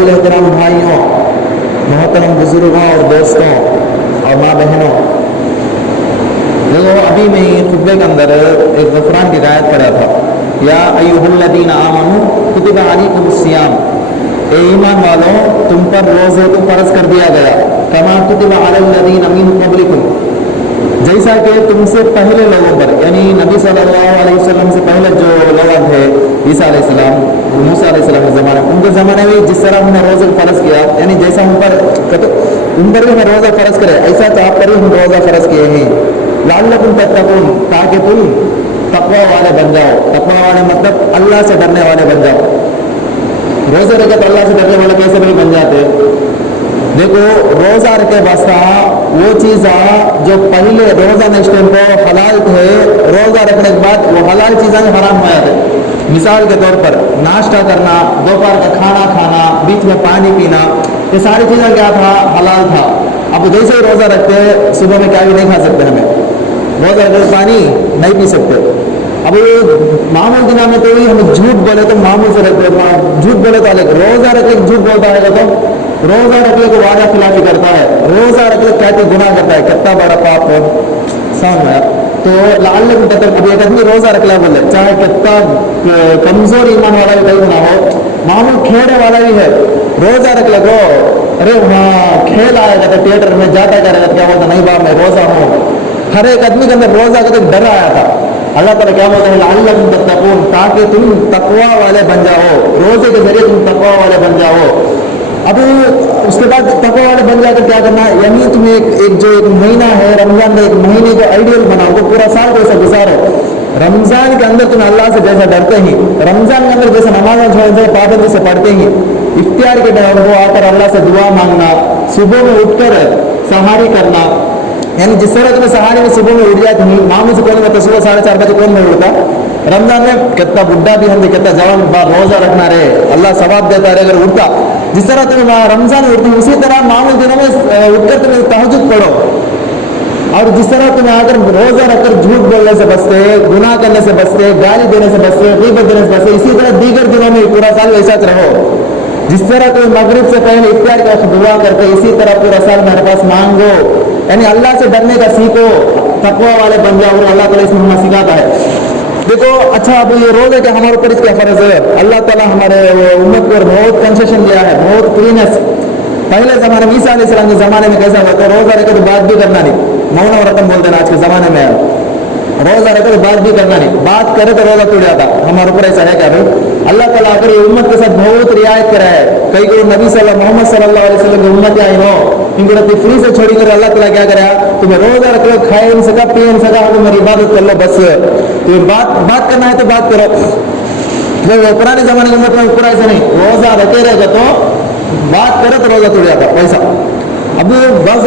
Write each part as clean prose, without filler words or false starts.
काबिल एहतराम भाइयों, मोहतरम बुजुर्गों और दोस्तों और माँ बहनों, देखो अभी मैं खुतबे के अंदर एक ग़ुफ़रान की आयत पढ़ा था, या अय्युहल्लज़ीना आमनू कुतिबा अलैकुमुस्सियाम, ए ईमान वालों तुम पर रोज़े को फ़र्ज़ कर दिया गया, कमा कुतिबा अलल्लज़ीना मिन क़ब्लिकुम, जैसा कि तुमसे पहले लोगों पर, यानी नबी सल्लल्लाहु अलैहि वसल्लम से पहले जो लोग थे, ईसा अलैहिस्सलाम, मूसा अलैहिस्सलाम के ज़माने, उनके ज़माने में जिस तरह हमने रोज़े को फ़र्ज़ किया, यानी जैसा उन पर भी हमें रोज़ा फ़र्ज़ करे, ऐसा तो आप पर भी हम रोज़ा फ़र्ज़ किए हैं, लअल्लकुम तत्तक़ून, ताकि तुम तक़वा वाले बन जाओ। तक़वा वाले मतलब अल्लाह से डरने वाले बन जाओ। रोज़े रखे तो अल्लाह से डरने वाले कैसे नहीं बन जाते? देखो, रोज़ा रखे बसा वो चीज़ जो पहले रोज़ा नेक्स्ट टाइम को हलाल थे, रोज़ा रखने के बाद वो हलाल चीज़ें हराम हो जाते। मिसाल के तौर पर नाश्ता करना, दोपहर का खाना खाना, बीच में पानी पीना, ये सारी चीज़ें क्या था? हलाल था। अब जैसे ही रोज़ा रखते सुबह में क्या भी नहीं खा सकते, हमें रोज़ा रखते पानी नहीं पी सकते। अब मामूल दिना में तो हम झूठ बोले तो मामूल से रखते, झूठ बोले तो अलग, रोज़ा रख ले झूठ बोलता है तो रोज़ा रख ले को वादा खिलाफी करता है, रोज़ा रख ले क्या गुनाह करता है, कितना बड़ा पाप हो समझ में। तो लाल अभी एक आदमी रोज़ा रख लिया बोले, चाहे कितना कमज़ोर ईमान वाला भी कहीं ना हो, मामूल खेलने वाला भी है, रोज़ा रख ले को अरे वहाँ खेल आएगा तो थिएटर में जाता करेगा तो क्या बोलता नहीं बाप मैं रोज़ा हूँ। हर एक आदमी के अंदर रोज़ा का तो डर आया था। अल्लाह ताला क्या बोलता है, लअल्लकुम तत्तक़ून, ताकि तुम तक़वा वाले बन जाओ, रोज़े के जरिए तुम तक़वा वाले बन जाओ। अब उसके बाद तक़वा वाले बन जाकर क्या करना, यानी तुम एक महीना है रमज़ान का, एक महीने को आइडियल बनाओ, तो पूरा साल कैसा गुजारो। रमज़ान के अंदर तुम अल्लाह से जैसा डरते ही, रमज़ान के अंदर जैसे नमाज़ छोड़ते पाबंदी से पढ़ते ही, इफ्तियार के टाइम वो आकर अल्लाह से दुआ मांगना, सुबह में उठकर सहारी करना, यानी जिस तरह तुम्हें सहारे में सुबह में उठ जाती है, मामू से कौन मतलब सुबह 4:30 बजे कौन नहीं उठता? रमज़ान में कितना बुढ़ा भी हम कितना जवान रोज़ा रखना रहे, अल्लाह सवाब देता रहे अगर उठता। जिस तरह तुम रमज़ान में उठती उसी तरह मामूल दिनों में उठकर तुम्हें तहज्जुद पढ़ो, और जिस तरह तुम्हें आकर रोज़ा रखकर झूठ बोलने से बचते, गुनाह करने से बचते, गाली देने से बचते, गीबत देने से बचते, इसी तरह दीगर दिनों में पूरा साल वैसा रहो। जिस तरह तुम मगरिब से पहले इफ्तियार का दुआ करते, इसी तरह पूरा साल मेरे पास मांगो, यानी अल्लाह से डरने का सीखो, तक़वा वाले बन जाओ, अल्लाह ताला इसमें हमें सिखाता है। देखो अच्छा, अब ये रोज़े के हमारे ऊपर इसका फ़र्ज़ है, अल्लाह ताला हमारे उम्मत पर बहुत कंसेशन दिया है, बहुत क्लीनेस। पहले ज़माने में ईसा अलैहिस्सलाम के ज़माने में कैसा होता, रोज़ा रखे तो बात भी करना नहीं, मौन और रकम बोलते हैं आज के ज़माने में, रोज़ा रखे तो बात भी करना नहीं, बात करे तो रोज़ा टूट जाता। हमारे ऊपर ऐसा है क्या भाई? अल्लाह ताला अगर ये उम्मत के साथ बहुत रियायत करा है, कई को नबी मोहम्मद सल्लल्लाहु अलैहि वसल्लम की उम्मत आई हो, इनको फ्री से छोड़ी कर अल्लाह ताला क्या करा, तुम्हें रोज़ा रख लो, खाए नहीं सका पिए नहीं सका, तुम्हारी इबादत कर लो, बस तुम्हें बात करना है तो बात करो। तो पुराने ज़माने की उम्मत में पूरा ऐसा नहीं, रोज़ा रखे रहेगा तो बात करे तो रोज़ा टूट जाता वैसा। अब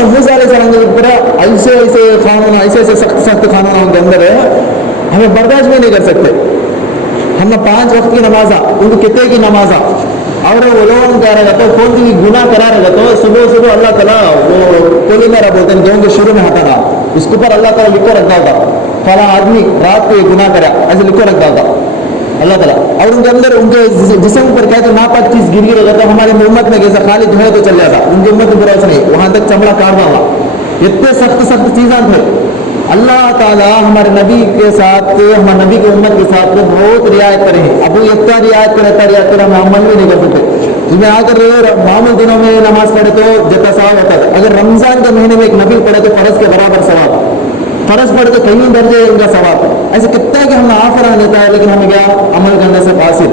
मूसा अलैहिस्सलाम के ऊपर ऐसे कानून, ऐसे सख्त कानून उनके अंदर है, हमें बर्दाश्त भी नहीं कर सकते। हमने 5 वक्त की नमाजा, उनको कितने की नमाजा, और वो लोगों क्या रहेगा तो कौन सी गुनाह करा रहेगा तो सुबह अल्लाह ताला वो कोली मेरा बोलते हैं, गेहूँ के शुरू में हटाना, उसके ऊपर अल्लाह ताला लिखो रखता होगा, फला आदमी रात को ये गुनाह करा, ऐसे लिखो रखता होगा अल्लाह ताला। और उनके अंदर उनके जिस्म पर क्या तो नापाक चीज़ गिर रहता तो हमारी उम्मत में कैसा खाली धोए तो चल जाता, उनकी उम्मत में बुरा नहीं, वहाँ तक चमड़ा काट डालना, इतने सख्त चीज़ें थे। अल्लाह ताला हमारे नबी के साथ, हमारे नबी की उम्मत के साथ बहुत रियायत करे हैं। अब इतना रियायत करे हम अमल भी नहीं कर सकते। तुम्हें अगर मामूल दिनों में नमाज पढ़े तो जितना सवाब होता है, अगर रमज़ान के महीने में एक नबी पढ़े तो फ़र्ज के बराबर सवाब, फ़र्ज पढ़े तो कहीं दर्जे इनका सवाब। ऐसे कितना है कि हमने ऑफर आ देता है, लेकिन हमें क्या अमल करने से हासिल।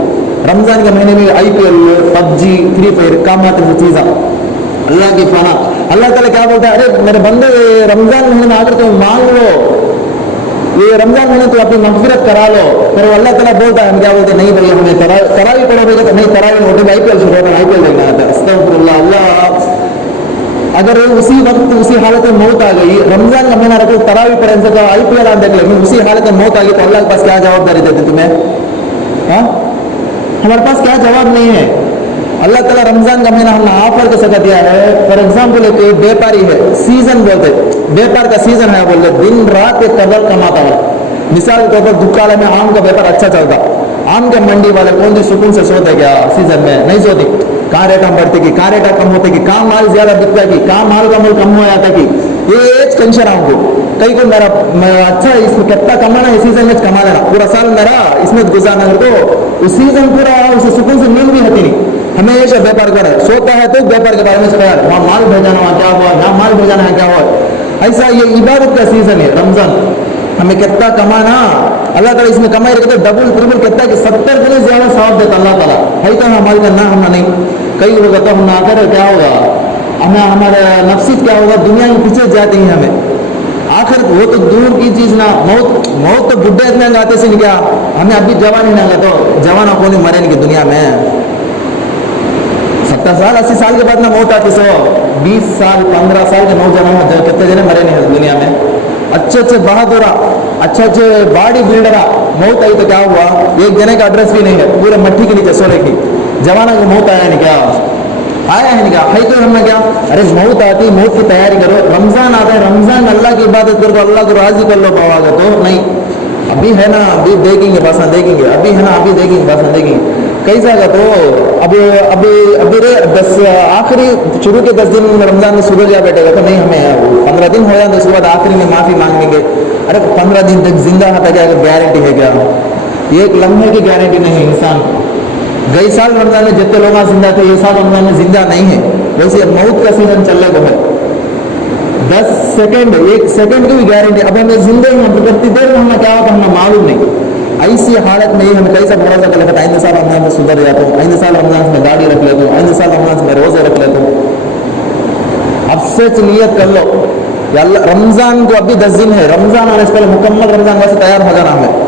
रमज़ान के महीने में IPL, PUBG, फ्री फायर काम आते हैं चीज़ा, अल्लाह की फाना। अल्लाह ताला क्या बोलता है, अरे मेरे बंदे रमज़ान महीने में आकर तुम मांग लो, ये रमज़ान महीने तो अपनी मग़फ़िरत करा लो। फिर अल्लाह ताला बोलता है, हम क्या बोलते हैं, नहीं भाई हमें तरावी पढ़ोगे तो नहीं, तरावी होटल IPL शुरू होता है, IPL देखना आता है, अस्तग़फ़िरुल्लाह। अल्लाह अगर उसी वक्त उसी हालत में मौत आ गई, रमज़ान का महीना रखो तरावी पढ़े से तो IPL आप देख लेंगे, उसी हालत में मौत आ गई तो अल्लाह के पास क्या जवाबदारी देते तुम्हें? हाँ, हमारे पास क्या जवाब नहीं है। अल्लाह ताला रमज़ान का महीना हमने ऑफर के सका दिया है। फॉर एग्जाम्पल एक व्यापारी है, सीजन बोलते, व्यापार का सीजन है, बोलते दिन रात एक कदर कमाता है। मिसाल के तौर पर दुकान में आम का व्यापार अच्छा चलता, आम के मंडी वाले कौन सी सुकून से सोते क्या सीजन में? नहीं सोती। कहाँ रेट हम बढ़ते कि कहाँ रेट कम होते कि कहाँ माल ज्यादा बिकता कि कहाँ माल का मोल कम हो जाता कि ये टेंशन हमको कहीं को मेरा अच्छा इसमें कितना कमाना है सीजन में कमा लेना पूरा साल मेरा इसमें गुजारना है तो उस सीजन पूरा उसे सुकून से नींद भी होती नहीं हमेशा व्यापार करे सोता है तो व्यापार के बारे में सोचा वहाँ माल भेजाना वहाँ क्या हुआ यहाँ माल भेजाना है क्या हुआ ऐसा ये इबादत का सीजन है रमजान हमें कितना कमाना अल्लाह ताला इसमें कमाई रखे तो डबल ट्रिपल कितना कि 70 गुना ज्यादा सवाब देता अल्लाह ताला है तो हमारे करना हम नहीं कई लोग तो हम ना कर क्या होगा हमें हमारा नफसीत क्या होगा दुनिया के पीछे जाते हैं हमें आखिर वो तो दूर की चीज ना मौत तो बुढ़े इतने गाते से क्या हमें अभी जवान ही ना गा तो जवान कौन मरे नहीं दुनिया में 70 साल 80 साल के बाद ना मौत आती सो 20 साल 15 साल के नौजवान कितने जने मरे नहीं दुनिया में अच्छे बहादुर अच्छे बॉडी बिल्डर मौत आई तो क्या हुआ एक जने का एड्रेस भी नहीं है पूरे मट्टी के नीचे सोने की जवाना को मौत आया नहीं क्या आया है नहीं क्या है तो हमने क्या अरे मौत आती मौत की तैयारी करो रमजान आता है रमजान अल्लाह की इबादत करो तो अल्लाह को राजी कर लो पावागा तो नहीं अभी है ना अभी देखेंगे भाषण देखेंगे अभी है ना अभी देखेंगे भाषण देखेंगे कैसा का तो अभी अभी अभी रे 10 आखिरी शुरू के 10 दिन रमजान में सुधर जा बैठेगा तो नहीं हमें 15 दिन हो जाए तो उसके बाद आखिरी में माफी मांगेंगे अरे 15 दिन तक जिंदा था क्या गारंटी है क्या एक लम्हे की गारंटी नहीं है इंसान गई साल रमजान में जितने लोग जिंदा थे ये साल रमजान में जिंदा नहीं है वैसे मौत का सीजन चल रहा है 10 सेकंड 1 सेकंड की भी गारंटी अब हमें जिंदे हैं तो कितनी देर में हमें क्या होता हमें मालूम नहीं ऐसी हालत में हमें कैसा भरोसा कर लेता आइंदे साल रमजान में सुधर जाता हूँ आइंदे साल रमजान में गाड़ी रख लेता हूँ आइंदे साल रमजान में रोजे रख लेता हूँ अब से नियत कर लो या रमजान को अभी 10 दिन है रमजान आने से पहले मुकम्मल रमजान वैसे तैयार हो जाना हमें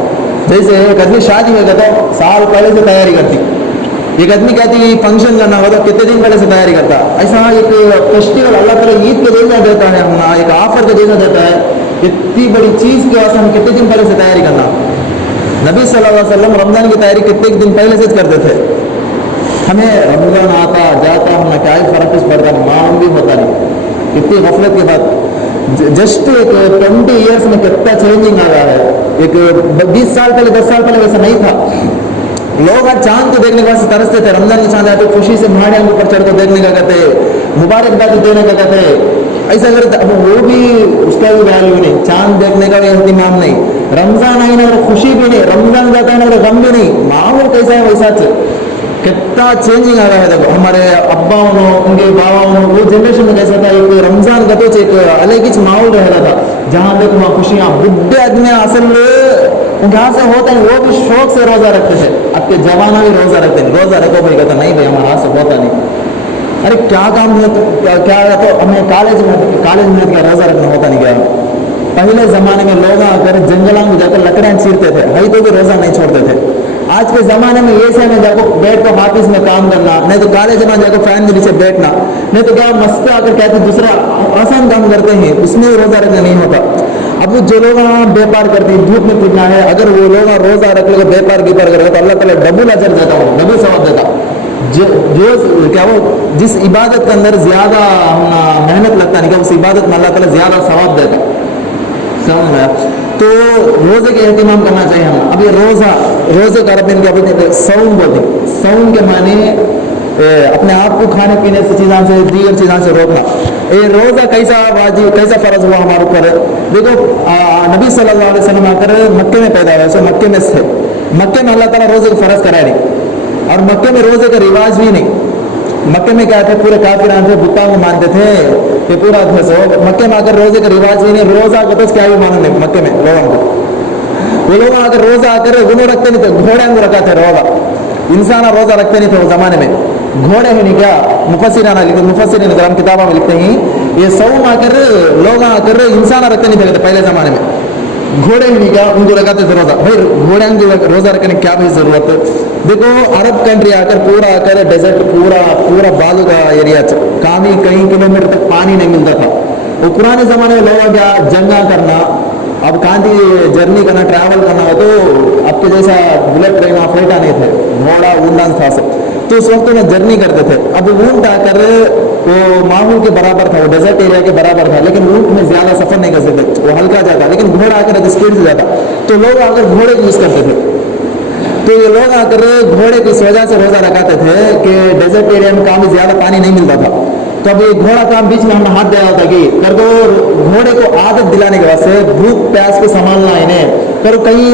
जैसे एक आदमी शादी होगा तो साल पहले से तैयारी करती एक आदमी कहती फंक्शन करना होगा तो कितने दिन पहले से तैयारी करता ऐसा एक फेस्टिवल अल्लाह ताला ईद के जैसा देता है हम एक ऑफर के जैसा देता है इतनी बड़ी चीज के वास्ते हम कितने दिन पहले से तैयारी करना नबी सल्लल्लाहु अलैहि वसल्लम रमजान की तैयारी कितने दिन पहले से करते थे हमें रमजान आता जाता हमें क्या ही फर्क पड़ता मालूम भी होता नहीं इतनी गफलत के बाद जस्ट एक 20 ईयर्स में कितना चेंजिंग आ रहा है एक 20 साल पहले 10 साल पहले वैसा नहीं था लोग आज चांद को देखने के वास्ते तरसते थे रमजान के चांद आते खुशी से महाड़े के ऊपर चढ़ कर देखने का कहते मुबारकबाद देने का कहते ऐसा करते अब वो भी उसका भी वैल्यू नहीं चांद देखने का भी इंतजाम नहीं रमजान आई ना खुशी भी नहीं रमजान जाता है ना गम भी नहीं माहौल कैसा है वैसा कितना चेंजिंग आ रहा है देखो हमारे अब्बाओं उनके बाबाओं वो जनरेशन में कैसा था एक रमजान का तो एक अलग ही माहौल रह रहा था जहाँ देखो वहाँ खुशियाँ बुढ़े आदमी असल उनके हाथ से होता है वो भी शौक से रोजा रखते थे अब के जवाना भी रोजा रखते हैं रोजा रखो भाई कहता नहीं भाई हमारे हाथ से होता नहीं अरे क्या काम है तो क्या तो हमें कॉलेज में क्या रोजा रखना होता नहीं क्या पहले जमाने में लोग आकर जंगलों में जाकर लकड़ियाँ चीरते थे भाई तो भी रोजा नहीं छोड़ते थे आज के जमाने में ये से में जाकर बैठ कर ऑफिस में काम करना नहीं तो कॉलेज में जाकर फैन के नीचे बैठना नहीं तो क्या मस्त आकर कहते दूसरा आसान काम करते हैं उसमें रोजा रखना नहीं होता अब जो लोग व्यापार करते हैं धूप में फिरना है अगर वो लोग रोजा रख ले व्यापार कीपर करेगा तो अल्लाह ताला डबल अजर देता हूँ डबल सवाब देता जो क्या वो जिस इबादत के अंदर ज्यादा मेहनत लगता नहीं क्या उस इबादत में अल्लाह ताला ज्यादा सवाब देता समझ में तो रोजे के एहतिमाम करना चाहिए हम अब ये रोजे का अरबी क्या सौम बोलते सौम के माने अपने आप को खाने पीने से चीज़ों से दीगर चीज़ों से रोकना ये रोज़ा कैसा वाजिब कैसा फ़र्ज हुआ हमारे ऊपर देखो नबी सल्लल्लाहु अलैहि वसल्लम आकर मक्के में पैदा हुआ सो मक्के में से मक्के में अल्लाह ताला रोज़े को फ़र्ज कराया नहीं और मक्के में रोज़े का रिवाज भी नहीं मक्के में क्या थे पूरे काफिर थे बुत्ता को मानते थे ये पूरा मक्के में आकर रोज़े का रिवाज भी नहीं रोज़ा को तो क्या भी मानो नहीं मक्के में लोगों को वो लोग आकर रोज़ा आकर गुनो रखते नहीं थे घोड़े को रखा थे रोज़ा इंसान रोज़ा रखते नहीं थे उस जमाने में घोड़े ही नहीं क्या मुफस्सिराना लिखते मुफस्सिरीन ग्राम किताबों में लिखते हैं ये सौम आकर लोग आकर इंसान रखते नहीं थे पहले ज़माने में घोड़े ही नहीं क्या उनको लगाते थे रोज़ा भाई घोड़े को रोज़ा रखने की क्या भी ज़रूरत देखो अरब कंट्री आकर पूरा आकर डेजर्ट पूरा बालू का एरिया कई किलोमीटर तक पानी नहीं मिलता था वो पुराने ज़माने में लोग क्या जंगा करना अब कहाँ जर्नी करना ट्रैवल करना हो तो आपके जैसा बुलेट ट्रेन फ्लाइट नहीं थे घोड़ा ऊंट था सब तो उस वक्त में जर्नी करते थे अब ऊंट आकर वो माहौल के बराबर था वो डेजर्ट एरिया के बराबर था लेकिन ऊंट में ज्यादा सफर नहीं कर सकते वो हल्का जाता लेकिन घोड़ा आकर स्पीड से जाता तो लोग आकर घोड़े यूज करते थे तो ये लोग आकर घोड़े की इस वजह से रोज़ा रखाते थे कि डेजर्ट एरिया में काफ़ी ज़्यादा पानी नहीं मिलता था, तो अब ये घोड़ा काम बीच में हम हाथ दिया होता कि कर दो, घोड़े को आदत दिलाने के वास्ते भूख प्यास को संभालना इन्हें करो, कई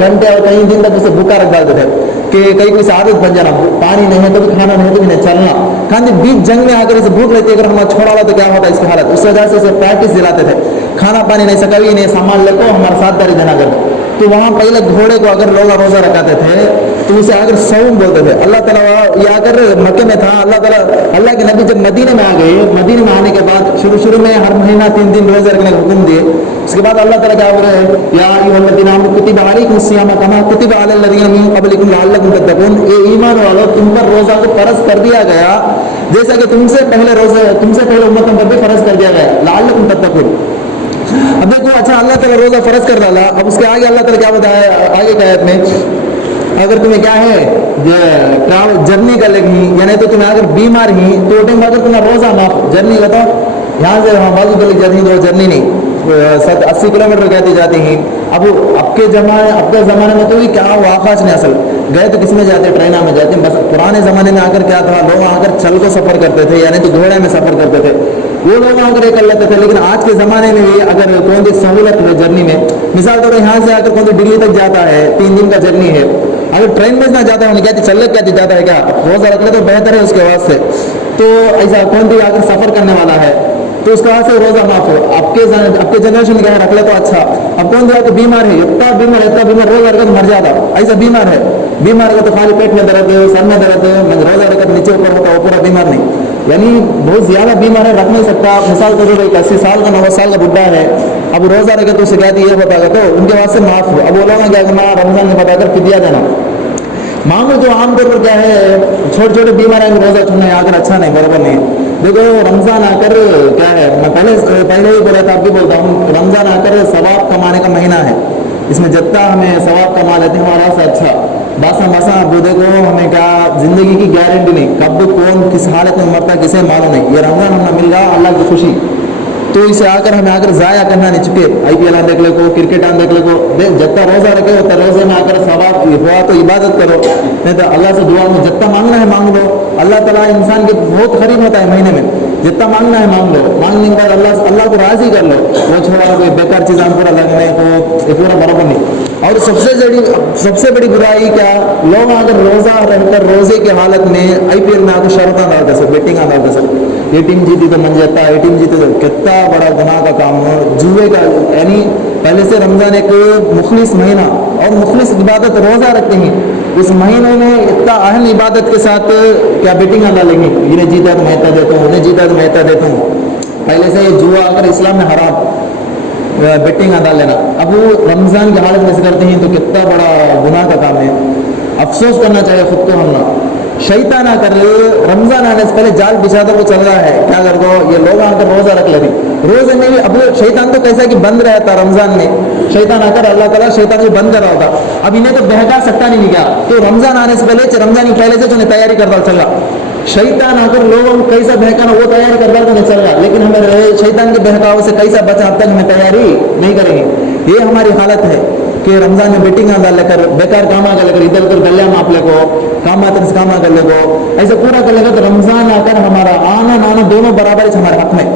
घंटे और कई दिन तक उसे भूखा रख डालते थे कि कहीं कोई आदत बन जाना, पानी नहीं है तो भी खाना नहीं है तो भी नहीं चलना, खाने बीच जंग में आकर इसे भूख लगती है, अगर हम छोड़ा हुआ तो क्या होता है इसकी हालत। उस वजह से उसे प्रैक्टिस दिलाते थे, खाना पानी नहीं सका भी इन्हें संभाल ले को हमारे साथ दारी देना कर। तो वहाँ पहले घोड़े को अगर लोग रोज़ा रखाते थे तो उसे आकर सौम बोलते थे। अल्लाह ताला ये आकर मक्के में था, अल्लाह के नबी जब मदीने में आ गए, मदीने में आने के बाद शुरू में हर महीना 3 दिन रोज़ा रखने का हुक्म दिए। उसके बाद अल्लाह ताला क्या बोल रहे हैं, या अय्युहल्लज़ीना आमनू कुतिबा अलैकुमुस्सियाम कमा कुतिबा अलल्लज़ीना मिन क़ब्लिकुम लअल्लकुम तत्तक़ून, ये ईमान वालों तुम पर रोज़ा को फर्ज कर दिया गया जैसा कि तुमसे पहले उम्मतों पर भी फर्ज कर दिया गया, लअल्लकुम तत्तक़ून। अब देखो, अच्छा अल्लाह ताला रोज़ा फर्ज कर डाला, अब उसके आगे अल्लाह ताला क्या बताया आगे की आयत में, अगर तुम्हें क्या है ट्रैवल जर्नी कर लेगी, यानी तो तुम्हें अगर बीमार ही तो टाइम अगर तुम्हें रोज़ा माफ जर्नी का, तो यहाँ से हाँ बाजू गली जर्नी नहीं 80 किलोमीटर कहती जाती हैं। अब आपके ज़माने में तो ये क्या वाक़ात नहीं, असल गए तो किस में जाते, ट्रेन में जाते। बस पुराने ज़माने में आकर क्या था, लोग आकर चल को सफ़र करते थे, यानी तो घोड़े में सफ़र करते थे, वो लोग आकर कर लेते थे। लेकिन आज के ज़माने में भी अगर कौन सी सहूलत है जर्नी में, मिसाल तौर यहाँ से आकर कौन सी दिल्ली तक जाता है, 3 दिन का जर्नी है, अगर ट्रेन में ना जाता है कहते चल कहते जाता है, क्या रोज़ा रख ले तो बेहतर है उसके वास्ते। तो ऐसा कौन भी आकर सफ़र करने वाला है तो उसका वहाँ से रोज़ा माफ हो, आपके जनरेशन क्या है रख ले तो अच्छा। अब कौन जाए तो बीमार है, इतना बीमार रोज़ा रखा तो मर जाता, ऐसा बीमार है तो खाली पेट में दर्द, सर में दर्द, रोज़ा रखा तो नीचे ऊपर होता है, पूरा बीमार नहीं, यानी बहुत ज़्यादा बीमार है, रख नहीं सकता। मिसाल तो 80 साल का 90 साल का बुढ़ा है, अब रोज़ा रखे तो उसे कहती ये बताएगा तो उनके वास्ते माफ हो। अब वो लोग क्या करना, रमज़ान में बताकर फिदिया देना। मामूल जो आमतौर पर क्या है, छोटे बीमार है रोज़ा छोड़ना आकर अच्छा नहीं, बराबर नहीं। देखो रमज़ान आकर क्या है, मैं पहले ही बोला था, अब भी बोलता हूँ, रमज़ान आकर सवाब कमाने का महीना है। इसमें जितना हमें सवाब कमा लेते हैं हमारा से अच्छा बासा अब देखो हमें क्या ज़िंदगी की गारंटी नहीं, कब कौन किस हालत में मरता किसे मालूम नहीं। ये रमज़ान हमें मिल रहा अल्लाह की खुशी, तो इसे हमें आकर ज़ाया करना नहीं चुके। IPL देख ले को, क्रिकेट देख ले को, जितना रोज़ा रखे उतना रोज़े में आकर सवाब हुआ तो इबादत करो, नहीं तो अल्लाह से दुआ में जितना मांगना है मांग लो। अल्लाह ताला इंसान के बहुत करीब होता है महीने में, जितना मांगना है मांग लो, मांगने के बाद अल्लाह को राज़ी कर लो। वो छोड़ा कोई बेकार चीज़ पूरा लगने को ये पूरा बराबर नहीं। और सबसे बड़ी बुराई क्या, लोग अगर रोज़ा रहकर रोज़े की हालत में IPL में आकर शर्त डालते सर, बेटिंग डालते सर, ये टीम जीती तो मन जाता है, ये टीम जीती तो, कितना बड़ा गुनाह का काम हो जुए का। यानी पहले से रमज़ान एक मुखलिस महीना और मुखलिस इबादत रोज़ा रखते हैं, इस महीने में इतना अहम इबादत के साथ क्या बेटिंग डालेंगे, इन्हें जीता तो मैं इतना देता हूँ, उन्हें जीता तो मैं इतना देता हूँ। पहले से जुआ अगर इस्लाम में हराम, बेटिंग डाल लेना। अब वो रमज़ान की हालत में से करते हैं तो कितना बड़ा गुनाह का काम है। अफसोस करना चाहिए खुद को, हम ना शैतान आकर रमज़ान आने से पहले जाल बिछाता वो चल रहा है, क्या कर दो ये लोग आकर रोज़ा रख ले। रोज़े में भी अब शैतान तो कैसा कि बंद रहता, रमज़ान में शैतान आकर अल्लाह ताला शैतान को बंद कर रहा होता, अब इन्हें तो बहका सकता नहीं क्या, तो रमज़ान आने से पहले, रमज़ान की पहले से तो तैयारी करता चला। शैतान आकर लोगों को कैसा बहकाना वो तैयारी करता तो नहीं चल रहा, लेकिन हमें शैतान के बहकाव से कैसा बचा अब तक हमें तैयारी नहीं करेंगे। ये हमारी हालत है कि रमज़ान में बेटिंग डाल लेकर बेकार काम कर लेकर इधर उधर गलिया माप ले को काम कर ले को ऐसे पूरा कर लेगा, तो रमज़ान आकर हमारा आना नाना दोनों बराबर है हमारे हक में।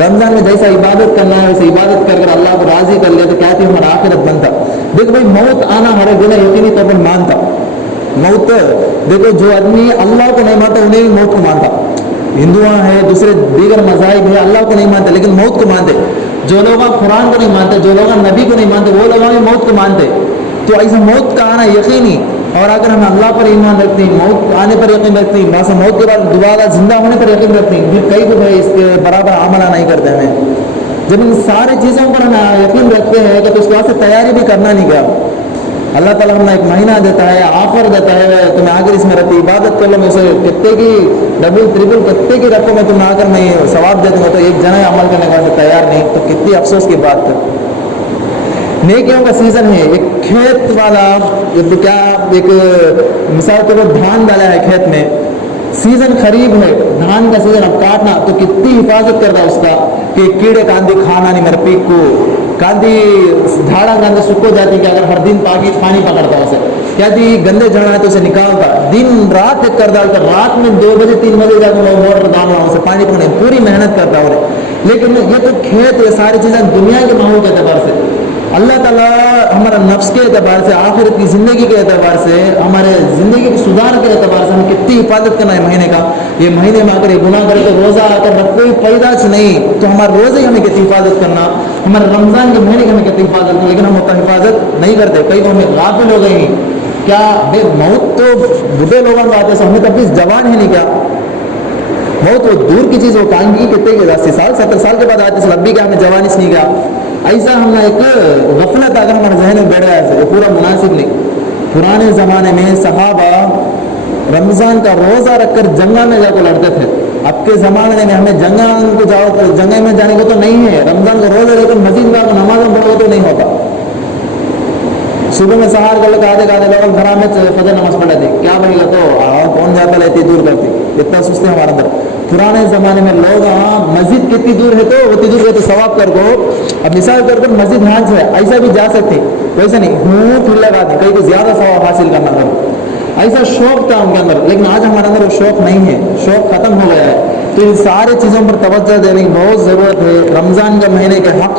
रमज़ान में जैसा इबादत करना है वैसे इबादत कर अल्लाह को राज़ी कर लिया तो क्या थी हमारा आखिरत बनता। देखो भाई मौत आना हर एक दिन यकीनी तौर पर मानता, मौत देखो जो आदमी अल्लाह को नहीं मानता उन्हें भी मौत को मानता। हिंदू है, दूसरे दीगर मज़ाहिब है, अल्लाह को नहीं मानते लेकिन मौत को मानते। जो लोग कुरान को नहीं मानते, जो लोग नबी को नहीं मानते, वो लोग भी मौत को मानते। तो ऐसा मौत का आना यकीनी, और अगर हम अल्लाह पर ईमान रखते हैं, मौत आने पर यकीन रखते हैं, बस मौत के बाद दोबारा जिंदा होने पर यकीन रखते हैं, फिर कई को भाई इसके बराबर आमला नहीं करते हैं। जब इन सारी चीज़ों पर हम यकीन रखते हैं तो उसके वास्ते तैयारी भी करना नहीं क्या। अल्लाह ताला हमें एक महीना देता है, ऑफर देता है, तुम्हें आकर इसमें रहती इबादत कर लो, मैं उसे कितने की डबल ट्रिपल कितने की रखो, मैं तुम्हें आकर मैं सवाब दे दूँगा, तो एक जना अमल करने का तैयार नहीं, तो कितनी अफसोस की बात है। नेकियों का सीज़न है, एक खेत वाला एक मिसाल के लोग धान डाला है खेत में, सीज़न करीब है, धान का सीज़न अब काटना, तो कितनी हिफाजत करता है उसका कि कीड़े कांदी खाना नहीं मेरे पीक को, कांदी झाड़ा गांधे सुखो जाती कि अगर हर दिन पानी पकड़ता उसे क्या थी गंदे झाड़ा है तो उसे निकालता, दिन रात एक कर डालता, रात में 2 बजे 3 बजे जाकर मोटर डालना उसे पानी पकड़ने पूरी मेहनत करता हो। लेकिन ये तो खेत, ये सारी चीज़ें दुनिया के माहौल के एतबार से, अल्लाह ताला हमारा नफ्स के एतबार से, आखिरत की ज़िंदगी के एतबार से, हमारे ज़िंदगी के सुधार के एतबार से हमें कितनी हिफाजत करना है महीने का। ये महीने में अगर ये गुनाह करे तो रोज़ा अगर कोई पैदाश नहीं तो हमारे रोज़े हमें कितनी हिफाजत करना, हमारे रमज़ान के महीने की हमें कितनी हिफाजत करना, लेकिन हम उतना हिफाजत नहीं करते। कई को हमें गाफिल हो गई क्या बे मौत तो बुढ़े लोगों को आते, हमें तब भी जवान है नहीं क्या, बहुत वो दूर की चीज़, वो काम की कितने 80 साल 70 साल के बाद आते हैं, अब भी क्या हमें जवानी से नहीं क्या। ऐसा हमने एक गफलत अगर हमारे जहन में बैठ रहा है, पूरा मुनासिब नहीं। पुराने ज़माने में सहाबा रमज़ान का रोज़ा रखकर जंगा में जाकर लड़ते थे। अब के ज़माने में हमें जंगा को जाओ तो जंगा में जाने को तो नहीं है, रमज़ान का रोज़ा लेकर मस्जिद में जाकर नमाज में पढ़ो तो नहीं होगा। सुबह में सहार कर आधे लोग घर में फजर नमाज पढ़ लेते, क्या बनेगा तो कौन जाता लेती दूर करती, इतना सुस्ते हमारे अंदर। पुराने ज़माने में लोग मस्जिद कितनी दूर है तो उतनी दूर है तो सवाब कर दो। अब मिसाल कर दो मस्जिद यहाँ से ऐसा भी जा सकते, वैसा नहीं हूँ फिर लगा दी कहीं को ज़्यादा सवाब हासिल करना करो, ऐसा शौक था उनके अंदर। लेकिन आज हमारे अंदर वो शौक नहीं है, शौक ख़त्म हो गया है। तो इन सारे चीज़ों पर तवज्जो देने की बहुत ज़रूरत है। रमज़ान के महीने के हक़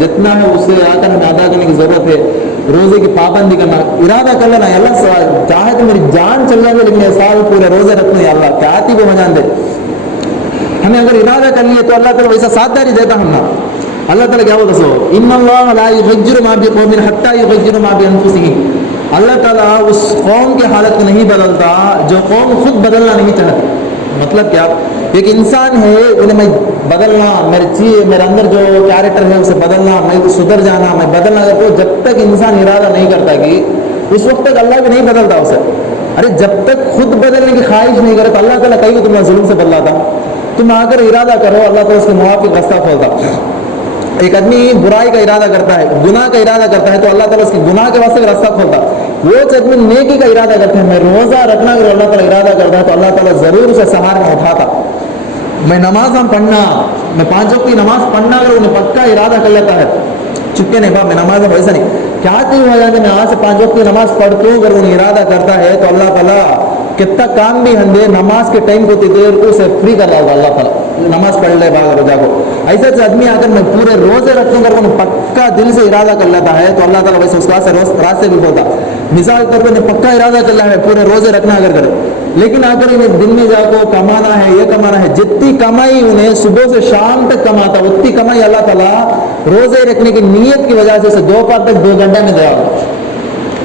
जितना है उससे आकर हमें अदा करने की ज़रूरत है। रोज़े की पाबंदी करना, इरादा कर लेना, अल्लाह चाहे तो मेरी जान चल जाए लेकिन ये साल पूरे रोज़े रखने, अल्लाह क्या आती वो जान दे। हमें अगर इरादा कर लिए तो अल्लाह ताला वैसा साथदारी देता हम ना। अल्लाह ताला क्या बोलता सो इन्नल्लाह ला युग़य्यिरु मा बिक़ौमिन हत्ता युग़य्यिरु मा बिअन्फुसिहिम। अल्लाह ताला उस कौम की हालत को नहीं बदलता जो कौम खुद बदलना नहीं चाहती। मतलब क्या, एक इंसान है उन्हें मैं बदलना, मेरे अंदर जो कैरेक्टर है उसे बदलना, मैं सुधर जाना, मैं बदलना, तो जब तक इंसान इरादा नहीं करता कि उस वक्त तक अल्लाह भी नहीं बदलता उसे। अरे जब तक खुद बदलने की ख्वाहिश नहीं करे तो अल्लाह ताला कहीं को तुम्हें जुल्म से बदलाता। तुम आकर इरादा करो, अल्लाह ताला उसके मुआफ़िक़ रास्ता खोलता। एक आदमी बुराई का इरादा करता है, गुनाह का इरादा करता है तो अल्लाह ताला उसके गुनाह के वास्ते रास्ता खोलता। वो आदमी नेकी का इरादा करते हैं, मैं रोज़ा रखना अगर अल्लाह ताला इरादा करता है तो अल्लाह ताला ज़रूर उसे सहार में उठाता। मैं नमाज हम पढ़ना, मैं 5 वक्त की नमाज पढ़ना अगर उन्हें पक्का इरादा कर लेता है, चुपके नहीं बाप मैं नमाज में, वैसा नहीं क्या हो जाए मैं आज से 5 वक्त की नमाज पढ़ती हूँ, अगर उन्हें इरादा करता है तो अल्लाह ताला कितना काम भी हंदे नमाज के टाइम को देर को उसे फ्री कर लाऊंगा अल्लाह ताला, नमाज पढ़ ले भाग रोजा को। ऐसे आदमी अगर मैं पूरे रोजे रखूंगा अगर पक्का दिल से इरादा कर लेता है तो अल्लाह ताला वैसे उसका रास्ते भी बोलता। मिसाल तौर पर पक्का इरादा कर लिया है पूरे रोजे रखना अगर करे, लेकिन अगर इन्हें दिन में जाकर कमाना है, ये कमाना है, जितनी कमाई उन्हें सुबह से शाम तक कमाता उतनी कमाई अल्लाह ताला रोजे रखने की नीयत की वजह से उसे दोपहर तक 2 घंटे में दिया।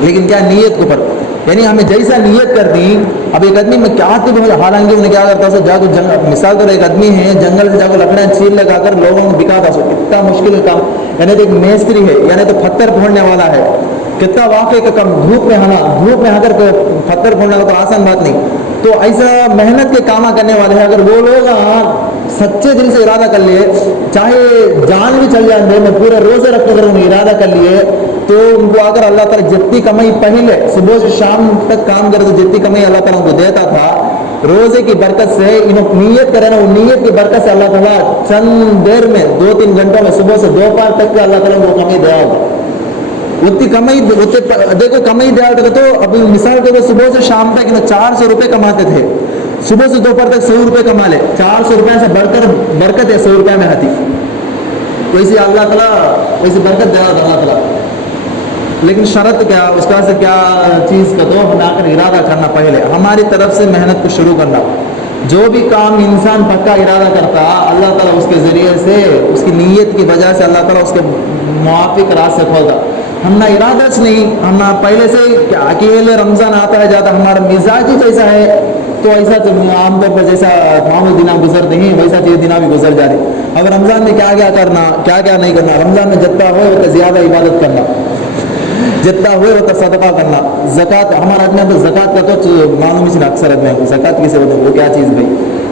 लेकिन क्या नीयत के ऊपर, यानी हमें जैसा नीयत कर दी। अब एक आदमी में क्या आती है, हालांकि उन्हें क्या करता है जाकर जंगल, मिसाल तो एक आदमी है जंगल से जाकर लकड़ियाँ चीर लगाकर लोगों को बिकाता है, कितना मुश्किल काम। यानी तो एक मेस्त्री है, यानी तो पत्थर फोड़ने वाला है, कितना वाकई का कम, धूप में आना, धूप में आकर पत्थर फोड़ना तो आसान बात नहीं। तो ऐसा मेहनत के काम करने वाले हैं, अगर वो लोग सच्चे दिल से इरादा कर लिए, चाहे जान भी चल जाए मैं पूरे रोजे रखकर अगर उन्हें इरादा कर लिए तो उनको अगर अल्लाह ताला जितनी कमाई पहले सुबह से शाम तक काम करे तो जितनी कमाई अल्लाह ताला उनको देता था रोजे की बरकत से, इन्होंने नीयत करे ना, वो नीयत की बरकत से अल्लाह ताला चंद देर में 2-3 घंटों में सुबह से दोपहर तक के अल्लाह ताला उनको कमाई दिया होगा। उतनी कमाई देखो कमाई दिया होगा। तो अभी मिसाल के सुबह से शाम तक 400 रुपये कमाते थे, सुबह से दोपहर तक 100 रुपये कमा ले, 400 रुपये से बढ़कर बरकत है 100 रुपये में आती। वैसे अल्लाह ताला वैसे बरकत दे अल्लाह ताला, लेकिन शर्त क्या, उसका से क्या चीज़ का तो हमें आकर इरादा करना, पहले हमारी तरफ से मेहनत को शुरू करना। जो भी काम इंसान पक्का इरादा करता अल्लाह ताला उसके ज़रिए से उसकी नीयत की वजह से अल्लाह ताला उसके मुआफ़िक़ रास्ते खोलता। हम ना इरादा से नहीं, हम ना पहले से अकेले रमज़ान आता है जाता, हमारा मिजाज ही जैसा है तो ऐसा तो आमतौर पर जैसा मामूल दिना गुजरते हैं वैसा ये दिना भी गुजर जा रही। अब रमज़ान में क्या क्या करना, क्या क्या नहीं करना, रमज़ान में जितना हो उतना ज़्यादा इबादत करना, जितना हुए उतना सदका करना। ज़कात हमारा आदमी तो ज़कात का तो मालूम ही नहीं, अक्सर आदमी ज़कात किसे बोलते हैं, वो क्या चीज़ भाई।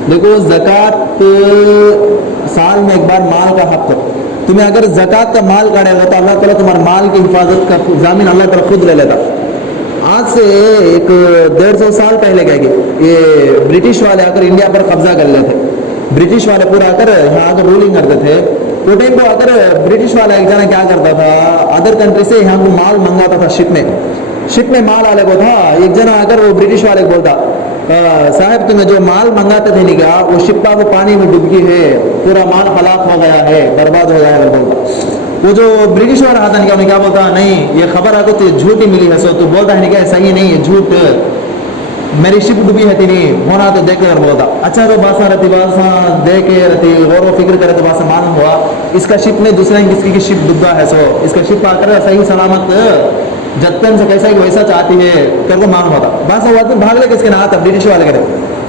देखो ज़कात साल में एक बार माल का हक़, तुम्हें अगर ज़कात का माल काटेगा तो अल्लाह ताला तुम्हारे माल की हिफाजत का ज़ामिन अल्लाह ताला खुद ले लेता। आज से एक 150 साल पहले क्या कि ये ब्रिटिश वाले आकर इंडिया पर कब्जा कर लेते, ब्रिटिश वाले पूरा आकर यहाँ आकर रूलिंग करते थे। वो टाइम को अगर ब्रिटिश वाला एक जना क्या करता था, अदर कंट्री से यहाँ को माल मंगाता था शिप में माल वाले को था, एक जना आकर वो ब्रिटिश वाले को बोलता, साहब तुम्हें जो माल मंगाते थे नहीं क्या, वो शिप्पा को पानी में डूब गई है, पूरा माल हलाक हो गया है, बर्बाद हो गया है बोलता। वो जो ब्रिटिश वाला आता नहीं क्या, उन्हें क्या बोलता, नहीं ये खबर आपको तो झूठी मिली है, सो तो बोलता है नहीं क्या सही नहीं है, झूठ, मेरी शिप डूबी है नहीं, होना तो देख कर बोलता। अच्छा तो बासा रहती, बासा देखे रहती, गौर फिक्र करे तो बासा मालूम हुआ इसका शिप में दूसरा किसी की शिप डूबा है, सो इसका शिप आकर सही सलामत जत्तन से कैसा वैसा चाहती है तेरे को मालूम होता। बासा हुआ तो भाग ले किसके ना आता, ब्रिटिश वाले करे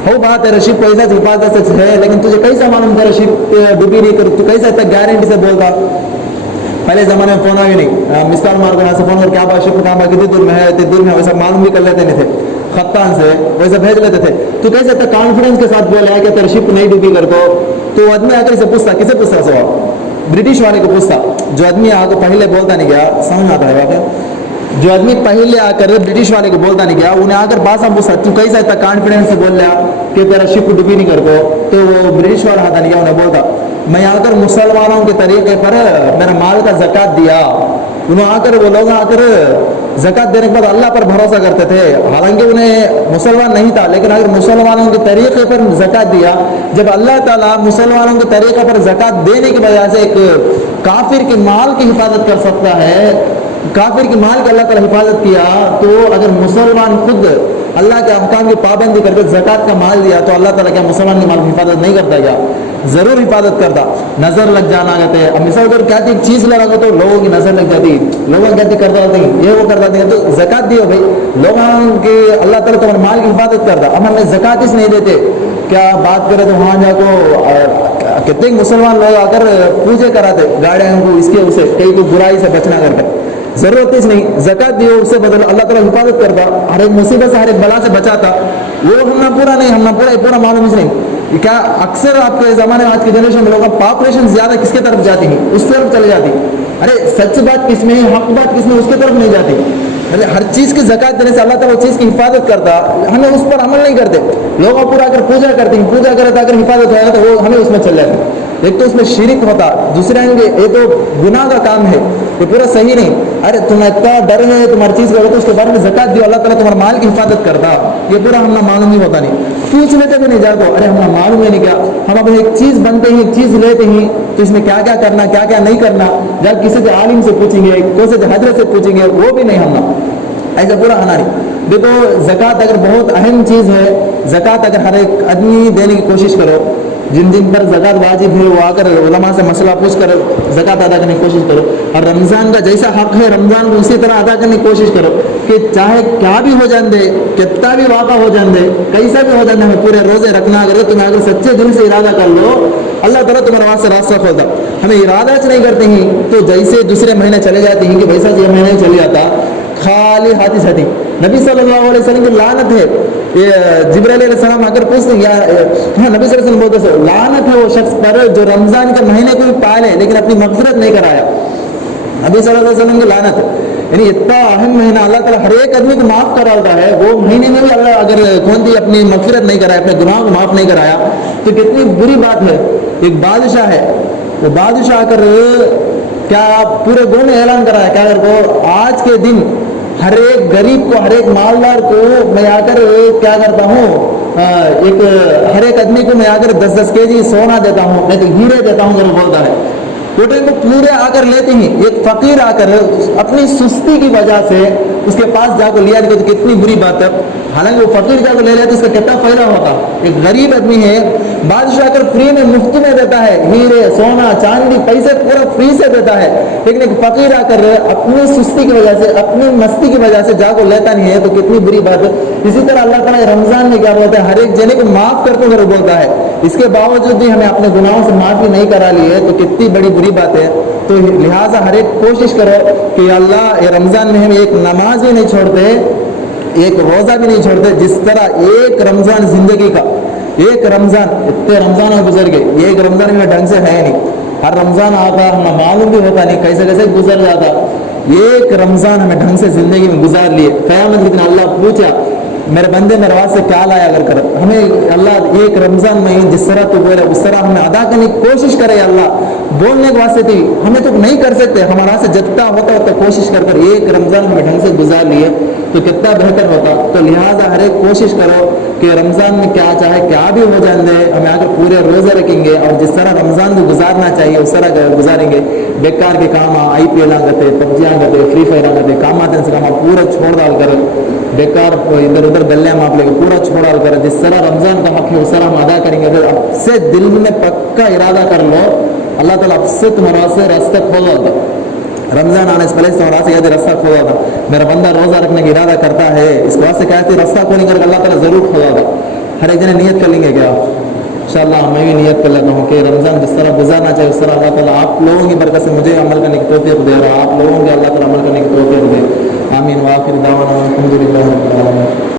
हो बात तेरा शिप पैसा हिफाजत से है, लेकिन तुझे कैसा मालूम तेरा शिप डूबी नहीं कर, तू कैसा इतना गारंटी से बोलता। पहले जमाने में फोन आ नहीं, मिस कॉल मार कर यहाँ से फोन कर क्या बात शिप कहाँ कितनी दूर में है, इतनी दूर में, वैसा मालूम भी कर लेते नहीं थे, खत्तान से वैसे भेज लेते थे। तो कैसे इतना कॉन्फिडेंस के साथ बोला है कि तेरा शिप नहीं डूबी कर, तो आदमी आकर इसे पूछता, किसे पूछता, सो ब्रिटिश वाले को पूछता। जो आदमी आकर पहले बोलता नहीं गया, समझ आता है बात, जो आदमी पहले आकर ब्रिटिश वाले को बोलता नहीं गया, उन्हें आकर बासा पूछता, तू कैसा इतना कॉन्फिडेंस से बोल रहा कि तेरा शिप डूबी नहीं कर को, तो वो ब्रिटिश वाला आता नहीं गया, उन्हें बोलता मैं आकर मुसलमानों के तरीके पर मेरा माल का ज़कात दिया। उन्होंने आकर वो लोग आकर ज़कात देने के बाद अल्लाह पर भरोसा करते थे, हालांकि उन्हें मुसलमान नहीं था, लेकिन अगर मुसलमानों के तरीके पर ज़कात दिया, जब अल्लाह ताला मुसलमानों के तरीके पर ज़कात देने की वजह से एक काफिर के माल की हिफाजत कर सकता है, काफिर के माल की अल्लाह ताला हिफाजत किया, तो अगर मुसलमान खुद अल्लाह के अहकाम की पाबंदी करके ज़कात का माल दिया, तो अल्लाह ताला क्या मुसलमान के माल की हिफाजत नहीं करता क्या? ज़रूर हिफाजत करता। नज़र लग जाना कहते हैं, अब मिसाल अगर क्या थी चीज़ लगाओ तो लोगों की नज़र लग जाती, लोगों क्या करता रहते हैं, ये वो करता है, तो ज़कात दियो भाई, लोगों के अल्लाह ताला तुम्हारे माल की हिफाजत करता। अब हमें ज़कात इस नहीं देते, क्या बात करें तो वहाँ जाको कितने मुसलमान लोग आकर पूजे कराते गाड़ियों को, इसके उसे कई को बुराई से बचना करके, जरूरत ही नहीं, ज़कात दियो उससे बदल अल्लाह ताला हिफाजत करता, हर एक मुसीबत से हर एक बला से बचाता। वो हमना पूरा नहीं, हमना पूरा मालूम ही नहीं। क्या अक्सर आपके ज़माने में आज की जनरेशन में लोगों का पॉपुलेशन ज़्यादा किसके तरफ जाती है, उस तरफ चले जाती। अरे सच बात किसमें है, हक बात किसमें, उसके तरफ नहीं जाती। अरे हर चीज़ की ज़कात देने से अल्लाह ताला वो चीज़ की हिफाजत करता, हमें उस पर अमल नहीं करते। लोग पूरा अगर पूजा करते हैं, पूजा करे तो अगर हिफाजत होगा तो वो हमें उसमें चल जाते। एक तो उसमें शिरिक होता, दूसरे ये तो गुनाह का काम है, ये पूरा सही नहीं। अरे तुम्हें इतना डर है तुम्हारी चीज़ का, तो उसके बारे में ज़कात दियो, अल्लाह ताला तुम्हारे माल की हिफाजत करता। ये पूरा हमने मालूम ही होता नहीं, पूछ लेते भी नहीं जाको, अरे हमें मालूम है नहीं क्या, हम अब एक चीज़ बनते ही, एक चीज़ लेते ही, तो इसमें क्या क्या करना, क्या क्या नहीं करना, जब किसी से आलिम से पूछेंगे, किसी से हजरत से पूछेंगे, वो भी नहीं हमना, ऐसा पूरा आना नहीं। देखो ज़कात अगर बहुत अहम चीज़ है, ज़कात अगर हर एक आदमी देने की कोशिश करो, जिन जिन पर ज़कात वाजिब है वो आकर उलमा से मसला पूछ कर ज़कात अदा करने की कोशिश करो। और रमज़ान का जैसा हक़ है रमज़ान को उसी तरह अदा करने की कोशिश करो कि चाहे क्या भी हो जान दे, कितना भी वाक़ा हो जान दे, कैसा भी हो जान दे, हमें पूरे रोज़े रखना। अगर तुम्हें अगर सच्चे दिल से इरादा कर लो, अल्लाह ताला तुम्हारे वहाँ से रास्ता खोलता। हमें इरादा नहीं करते हैं तो जैसे दूसरे महीने चले जाते हैं कि वैसा ये महीने चले जाता, खाली हाथी छाती। नबी सल्लल्लाहु अलैहि वसल्लम की लानत है, ये जिब्राइल अलैहिस्सलाम आकर पूछते हैं यार, हाँ नबी सल्लल्लाहु अलैहि वसल्लम बोलते हैं लानत है वो शख्स पर जो रमज़ान के महीने को भी पाले लेकिन अपनी मग़फ़िरत नहीं कराया। नबी सल्लल्लाहु अलैहि वसल्लम की लानत है, यानी इतना अहम महीना अल्लाह ताला हर एक आदमी को माफ़ करा होता है, वो महीने में भी अल्लाह अगर कौन दी अपनी मग़फ़िरत नहीं कराया, अपने गुनाह को माफ़ नहीं कराया, तो कितनी बुरी बात है। एक बादशाह है, वो बादशाह आकर क्या पूरे गुण ऐलान कराया, क्या कर को आज के दिन हर एक गरीब को, हर एक मालदार को मैं आकर क्या करता हूँ, एक हर एक आदमी को मैं आकर 10-10 केजी सोना देता हूँ, नहीं तो हीरे देता हूँ, अगर बोलता है टोटे को पूरे आकर लेते ही। एक फकीर आकर अपनी सुस्ती की वजह से उसके पास जाकर लिया, तो कितनी बुरी बात है। हालांकि वो फकीर जाकर ले लेते उसका कितना फायदा होता। एक गरीब आदमी है, बादशाह आकर फ्री में मुफ्त में देता है, हीरे सोना चांदी पैसे पूरा फ्री से देता है, लेकिन एक फकीर आकर अपनी सुस्ती की वजह से, अपनी मस्ती की वजह से जाकर लेता नहीं है, तो कितनी बुरी बात है। इसी तरह अल्लाह ताला रमजान में क्या बोलता है, हर एक जने को माफ करते हुए बोलता है, इसके बावजूद भी हमें अपने गुनाहों से माफी नहीं करा ली है, तो कितनी बड़ी बुरी बात है। तो लिहाजा हर एक कोशिश करो कि अल्लाह ये रमजान में हम एक नमाज भी नहीं छोड़ते, एक रोज़ा भी नहीं छोड़ते। जिस तरह एक रमज़ान ज़िंदगी का, एक रमज़ान, इतने रमज़ान गुजर गए, एक रमज़ान में ढंग से है नहीं, हर रमज़ान आता हमें मालूम भी होता नहीं कैसे कैसे गुजर जाता। एक रमज़ान हमें ढंग से ज़िंदगी में गुजार लिए, क़यामत के दिन अल्लाह पूछा میرے بندے میرے واسطے کیا لایا اگر کر ہمیں اللہ ایک رمضان میں جس طرح تو بولے اس طرح ہمیں ادا کرنے کی کوشش کرے اللہ بولنے کے واسطے تھی ہمیں تو نہیں کر سکتے ہمارا سے جتنا ہوتا کوشش کر ایک رمضان میں ڈھنگ سے گزار لیے تو کتنا بہتر ہوتا تو لہٰذا ہر ایک کوشش کرو کہ رمضان میں کیا چاہے کیا بھی ہو جائیں دے ہمیں آگے پورے روزے رکھیں گے اور جس طرح رمضان کو گزارنا چاہیے اس طرح گزاریں گے بیکار کے کام آئی پی ایل آگتے پب جی آگتے فری فائر آگتے کام آتے ہیں کام پورا چھوڑ ڈال کر بیکار ادھر ادھر گلے ماپ لے کے پورا چھوڑ ڈال کر جس طرح رمضان کا حق ہے اس طرح ہم ادا کریں گے اگر اب سے دل میں پکا ارادہ کر لو اللہ تعالیٰ اب سے تمہارا سے راستہ کھول ہوتا رمضان آنے سے پہلے تمہارا سے یاد راستہ کھول ہوتا میرا بندہ روزہ رکھنے کا ارادہ کرتا ہے اس واسطے کہتے ہیں راستہ کھولیں کر اللہ تعالیٰ ضرور کھول ہوگا ہر ایک جنے نیت کر لیں گے کیا انشاءاللہ میں بھی نیت کر لیتا ہوں کہ رمضان جس طرح گزارنا چاہیے اس طرح اللہ تعالیٰ آپ لوگوں کی برکت سے مجھے عمل کرنے کی توفیق دے رہا آپ لوگوں کے اللہ تعالیٰ عمل کرنے کی توفیق دے آمین وآخر دعوانا الحمدللہ رب العالمین